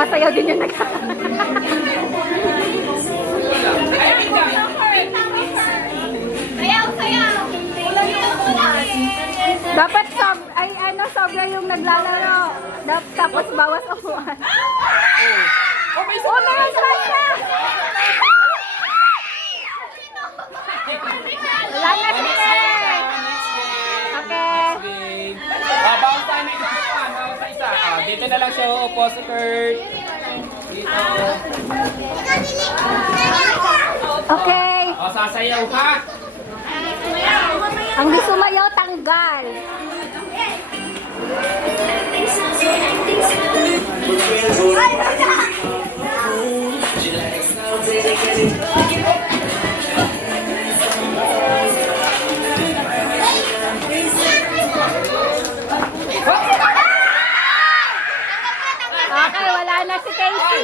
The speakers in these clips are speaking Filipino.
sumasayaw din yung Dapat sobra yung naglalaro. Tapos bawas upuan. Oh, meron siya! Wala na siya! Okay. Bawang tayo may kusupan. Bawang sa isa. Dito na lang siya upo sa third. Dito. Okay. Sasayaw ha. Ang di sumayaw, tanggal. Okay, wala na si Casey.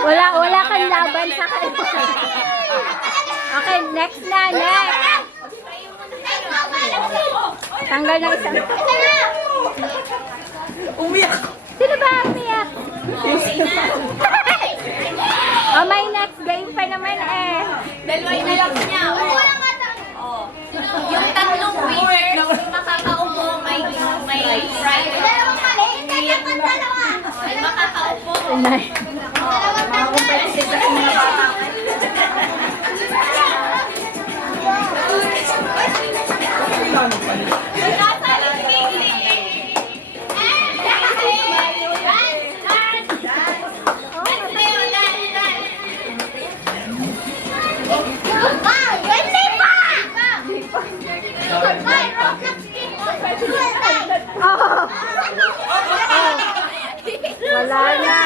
Wala kang laban sa kanya. Okay, next na, next. Tanggal na isang. Umiyak! Sino ba umiyak? Oh, may next game pa naman eh. Dalawa na lang niya. Oh. Yung tatlong winners, makakaupo, may prize. Dalawang mali. May makakaupo. Inay. Mga competitive sa mga bata. Oh. Wala na.